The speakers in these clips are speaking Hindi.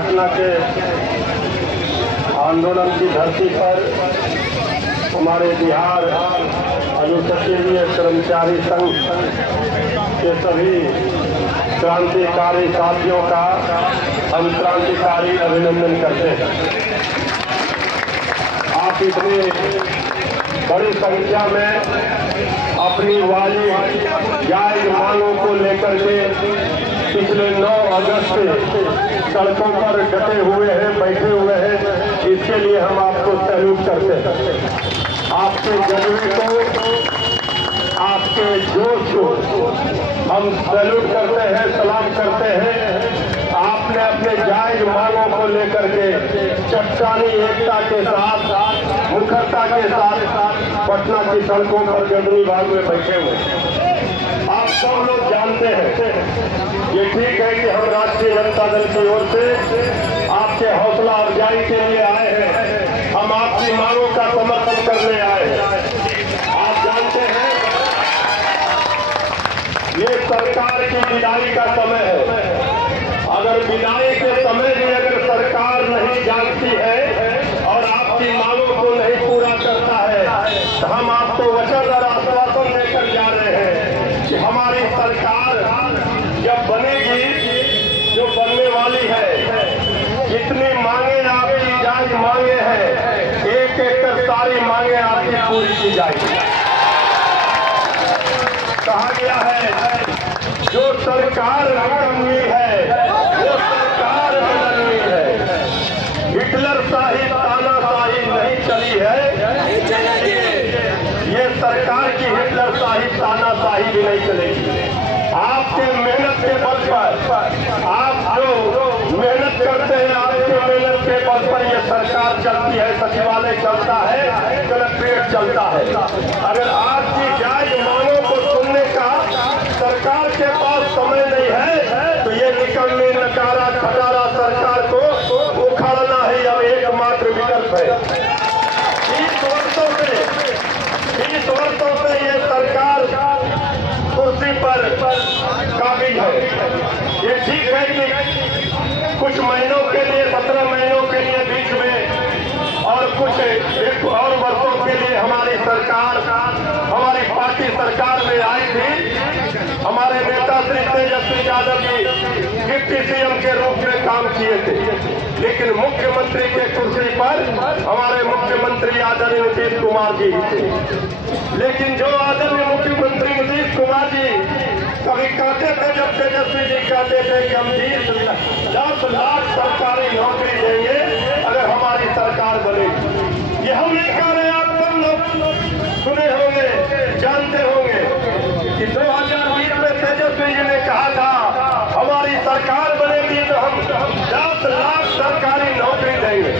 पटना के आंदोलन की धरती पर हमारे बिहार अनुसूचित कर्मचारी संघ के सभी क्रांतिकारी साथियों का हम क्रांतिकारी अभिनंदन करते हैं। आप इतनी बड़ी संख्या में अपनी वाजिब जायज मांगों को लेकर के पिछले 9 अगस्त से सड़कों पर डटे हुए हैं, बैठे हुए हैं, इसके लिए हम आपको सैल्यूट करते हैं। आपके जज्बे को, आपके जोश को हम सैल्यूट करते हैं, सलाम करते हैं। आपने अपने जायज मांगों को लेकर के चट्टानी एकता के साथ, मुखरता के साथ पटना की सड़कों पर जर्मनी बाग में बैठे हुए। आप सब लोग जानते हैं ये ठीक है कि हम राष्ट्रीय जनता दल की ओर से आपके हौसला अफजाई के लिए आए हैं, हम आपकी मांगों का समर्थन करने आए हैं। आप जानते हैं ये सरकार की विदाई का समय है। अगर विदाई के समय भी अगर सरकार नहीं जानती है और आपकी मांगों को नहीं पूरा करता है तो हम आपको वचन और आश्वासन देकर जा रहे हैं कि हमारी सरकार जब बनेगी, जो बनने वाली है, जितनी मांगे आपकी जायज मांगे हैं, एक एक कर सारी मांगे आपकी पूरी की जाएगी। कहा गया है जो सरकार निकम्मी है वो सरकार बदलनी है। हिटलर शाही तानाशाही नहीं चली है, ये सरकार की हिटलर शाही तानाशाही भी नहीं चलेगी। आपके मेहनत के बल पर, आप जो मेहनत करते हैं, आपके मेहनत के बल पर ये सरकार चलती है, सचिवालय चलता है, कलेक्ट्रेट चलता है। अगर आपकी जायज मांगों को सुनने का सरकार के पास समय नहीं है तो ये निकम्मी नकारा खटारा सरकार को उखाड़ना ही अब एकमात्र विकल्प है। 20 वर्षों से ये सरकार कुर्सी पर काबिज है। ये ठीक है कि कुछ महीनों के लिए, 17 महीनों के लिए बीच में और कुछ एक और वर्षों के लिए हमारी सरकार, हमारी पार्टी सरकार में आई थी। हमारे नेता श्री तेजस्वी यादव जी डिप्टी सीएम के रूप में काम किए थे, लेकिन मुख्यमंत्री के कुर्सी पर हमारे मुख्यमंत्री आदरणीय नीतीश कुमार जी थे। लेकिन जो आदरणीय मुख्यमंत्री नीतीश कुमार जी कभी कहते थे, जब तेजस्वी जी कहते थे कि हम 10 लाख सरकारी नौकरी देंगे अगर हमारी सरकार बनेगी। ये हम नहीं कह रहे, आप सब लोग सुने होंगे, जानते होंगे कि 2020 में तेजस्वी जी ने कहा था हमारी सरकार बनेगी तो हम 10 लाख सरकारी नौकरी देंगे।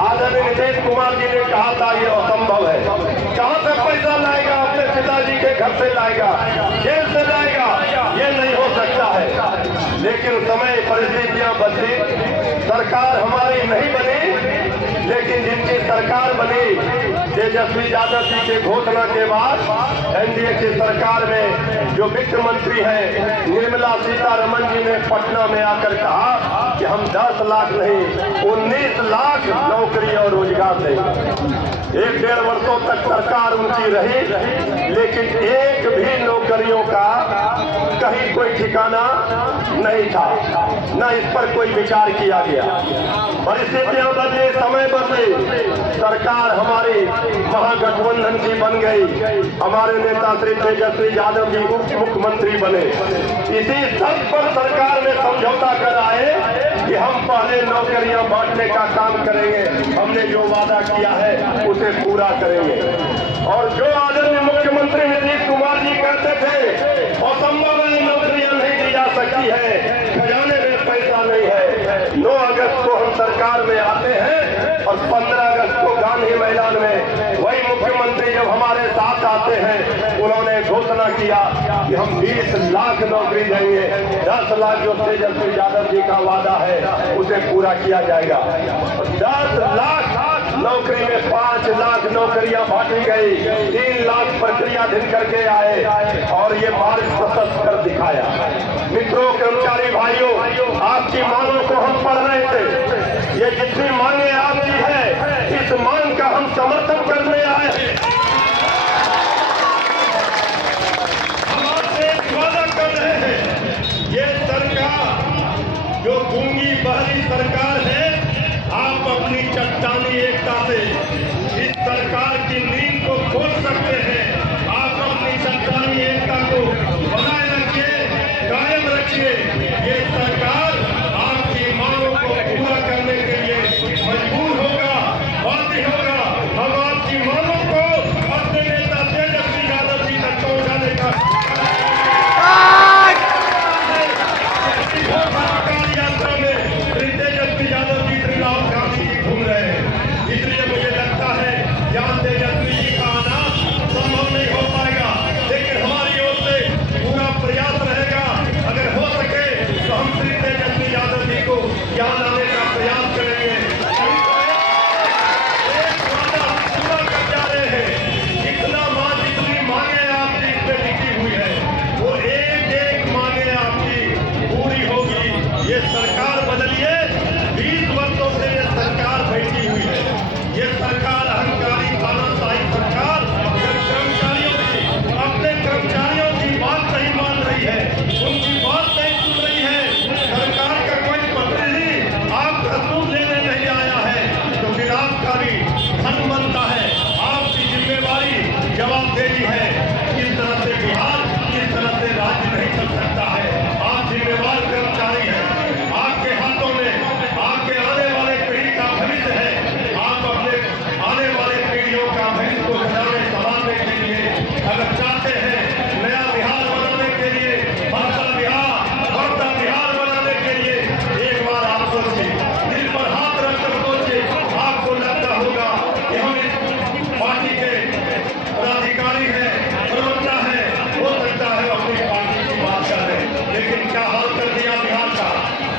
आदरणीय नीतीश कुमार जी ने कहा था ये असंभव है, कहां से पैसा लाएगा, अपने पिताजी के घर से लाएगा, जेल से लाएगा, ये नहीं हो सकता है। लेकिन समय, परिस्थितियां बदली, सरकार हमारी नहीं बनी, लेकिन जिनकी सरकार बनी तेजस्वी यादव जी के घोषणा के बाद एनडीए की सरकार में जो वित्त मंत्री है निर्मला सीतारमण जी ने पटना में आकर कहा कि हम 10 लाख नहीं 19 लाख नौकरी और रोजगार देंगे। 1-1.5 वर्षों तक सरकार उनकी रही, लेकिन एक भी नौकरियों का कहीं कोई ठिकाना नहीं था, न इस पर कोई विचार किया गया। परिस्थितियां बदली, समय बदली, सरकार हमारी महागठबंधन की बन गई। हमारे नेता श्री तेजस्वी यादव जी उप मुख्यमंत्री बने। इसी सब पर सरकार ने समझौता कर आए कि हम पहले नौकरियां बांटने का काम करेंगे, हमने जो वादा किया है उसे पूरा करेंगे। और जो आदरणीय मुख्यमंत्री नीतीश कुमार जी कहते थे असंभव है, नौकरियां नहीं दी जा सकती है, खजाने में पैसा नहीं है। 9 अगस्त को हम सरकार में आते हैं और 15 अगस्त को गांधी मैदान में वही मुख्यमंत्री जब हमारे साथ आते हैं, उन्होंने घोषणा किया कि हम 20 लाख नौकरी देंगे, 10 लाख जो तेजस्वी यादव जी का वादा है उसे पूरा किया जाएगा। 10 लाख नौकरी में 5 लाख नौकरियां बांटी गई, 3 लाख प्रक्रिया दिन करके आए और ये मार्ग प्रशस्त कर दिखाया। मित्रों, कर्मचारी भाइयों, आपकी मांगों को हम पढ़ रहे थे, इस मांग का हम समर्थन करने आए हैं। हम आपसे एक वादा कर रहे हैं, ये सरकार जो गूंगी बहरी सरकार है, आप अपनी चट्टानी एकता से इस सरकार की नींद को खोल सकते हैं। आप अपनी चट्टानी एकता को बनाए रखिए, कायम रखिए। ये सरकार आपकी मांगों को पूरा करने के लिए मजबूर होगा, बाध्य होगा। हम आपकी मांगों को अपने नेता तेजस्वी यादव जी तक पहुंचाने का यात्रा में तेजस्वी यादव जी राहुल गांधी जी घूम रहे हैं। इसलिए मुझे लगता है यहाँ तेजस्वी जी का आना संभव नहीं हो पाएगा, लेकिन हमारी ओर से पूरा प्रयास रहेगा। अगर हो सके तो हम श्री तेजस्वी यादव जी को यहाँ लाने का प्रयास करेंगे। एक वादा पूरा कर जा रहे हैं, इतना जितनी मांगे आपकी इसमें लिखी हुई है, वो एक एक मांगे आपकी पूरी होगी। ये सरकार बदलिए, 20 वर्षों से ये सरकार बैठी हुई है। ये सरकार अहंकारी तानाशाही सरकार कर्मचारियों की, अपने कर्मचारियों की बात नहीं मान रही है, उनकी बात नहीं सुन रही है। सरकार का कोई प्रतिनिधि आपका सुन लेने नहीं आया है, तो फिर आपका भी धर्म बनता है। आपकी जिम्मेवारी जवाबदेही है। किस तरह से बिहार, किस तरह से राज्य नहीं चल सकता है। आप जिम्मेवार कर्मचारी हैं, आपके हाथों में आपके आने वाले पीढ़ी का भविष्य है। आप अपने आने वाले पीढ़ियों का भविष्य को सजाने संभालने के लिए अगर चाहते हैं, नया बिहार बनाने के लिए, बढ़ता बिहार बनाने के लिए, एक बार आप सोचिए, दिल पर हाथ रखकर सोचिए। आपको लगता होगा कि हम इस पार्टी के पदाधिकारी हैं, प्रवक्ता हैं, हो सकता है अपनी पार्टी की बात कर रहे हैं, लेकिन क्या हाल कर दिया बिहार का।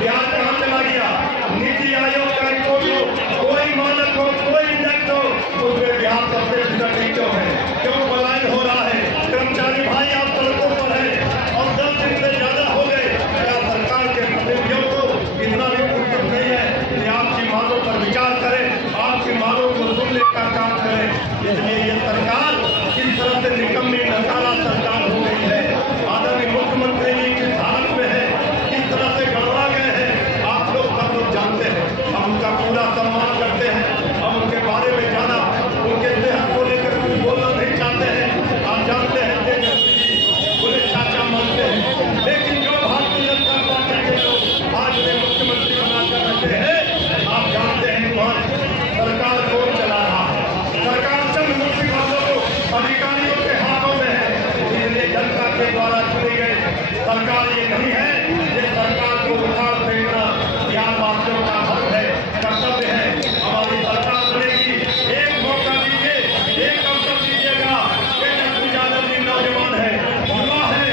बिहार कहाँ चला गया? नीति आयोग का रिपोर्ट हो, कोई मानक हो, कोई इंडेक्स हो, उसमें बिहार सबसे नीचे है। क्यों पलायन हो रहा है? कर्मचारी भाई आप सड़कों पर हैं और 10 दिन से ज्यादा हो गए। क्या सरकार के प्रतिनिधियों को इतना भी फुर्सत नहीं है कि आपकी मांगों पर विचार करें, आपकी मांगों को सुनने का काम करें? इसलिए ये सरकार किस तरह से निकम्मी नकारा सरकार हो गई है। आदरणीय मुख्यमंत्री जी किस हालत में है, किस तरह से गड़बड़ा गए हैं, आप लोग सब लोग जानते हैं। हम उनका पूरा सम्मान करते हैं। हम उनके बारे में जाना, उनके सेहत को लेकर कुछ बोलना नहीं चाहते हैं। आप जानते हैं तेजस्वी जी बोले चाचा मानते हैं, लेकिन जो भारतीय जनता पार्टी के लोग आज में मुख्यमंत्री बनाकर रखे हैं, आप जानते हैं वहाँ सरकार कौन चला रहा है। सरकार चंद मुख्य अधिकारियों के हाथों में है। इसलिए जनता के द्वारा चुनी गई सरकार ये नहीं है। ये सरकार को उखाड़ फेंकना बिहार वासियों का हक है, कर्तव्य है। हमारी सरकार बनेगी, एक मौका दीजिए, एक अवसर दीजिएगा। तेजस्वी यादव जी नौजवान है, युवा है,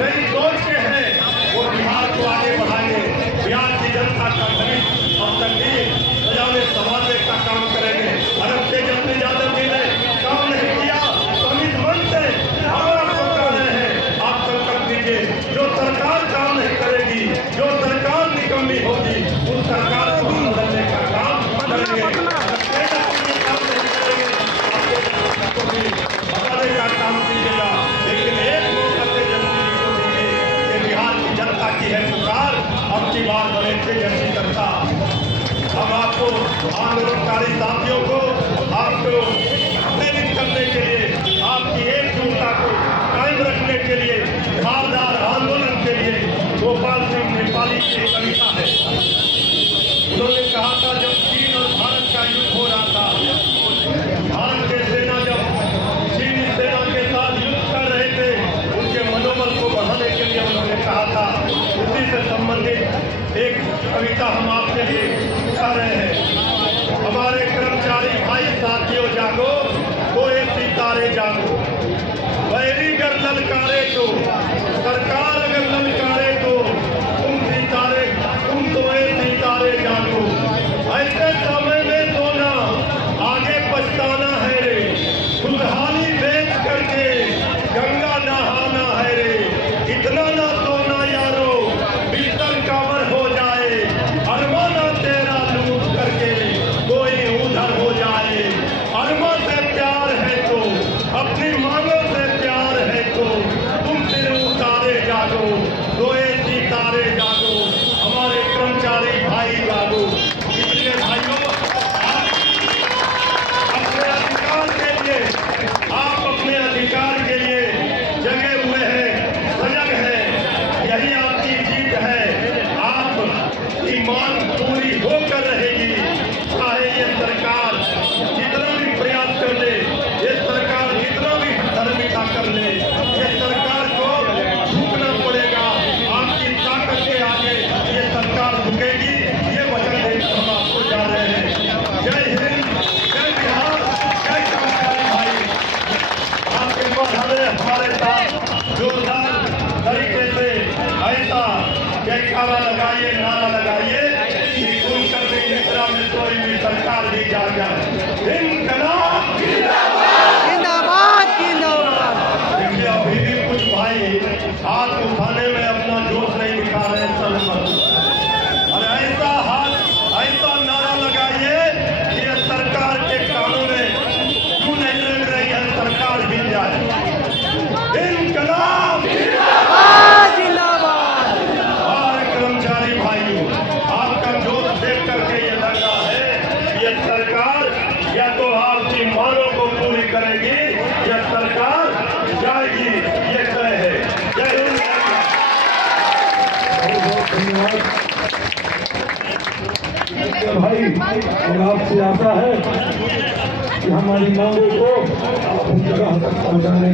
नई सोच के हैं, वो बिहार को आगे बढ़ाएंगे। बिहार की जनता का भविष्य और तकदीर सजाने संभालने का काम करेंगे। अगर तेजस्वी यादव जी ने काम नहीं किया तो हम इस मन से हमारा कर रहे हैं, आप संकल्प दीजिए। जो सरकार काम नहीं करेगी, जो सरकार निकम्मी होगी, उस सरकार को हम बदलने का काम करेंगे। काम नहीं करेंगे, आपको भी बदलने का काम कीजिएगा। लेकिन एक मौका तेजस्वी जी को दीजिए। ये बिहार की जनता की है पुकार, अब की बार बने तेजस्वी जनता। हम आपको आंदोलनकारी साथियों को आपको प्रेरित करने के लिए, आपकी एकजुटता को कायम रखने के लिए, धारदार आंदोलन के लिए गोपाल सिंह नेपाली की कविता है। उन्होंने कहा था जब चीन और भारत का युद्ध हो रहा था, भारत की सेना जब चीनी सेना के साथ युद्ध कर रहे थे, उनके मनोबल को बढ़ाने के लिए उन्होंने कहा था। उसी से संबंधित एक कविता हम आपके लिए कर रहे हैं। हमारे कर्मचारी भाई साथियों जागो, कोई सितारे जागो, वैरी गर ललकारे तो, सरकार अगर ललकारे तो, तुम तो सितारे जागो। ऐसे समय में सोना आगे पछताना है रे, खुशहाली बेच करके गंगा नहाना है रे। इतना ना सोना यारो, बिस्तर कावर हो जाए, अरमाना तेरा लूट करके कोई उधर हो जाए। धन्यवाद भाई। और आपसे आशा है कि हमारी मांगों को आप उस जगह तक पहुंचाने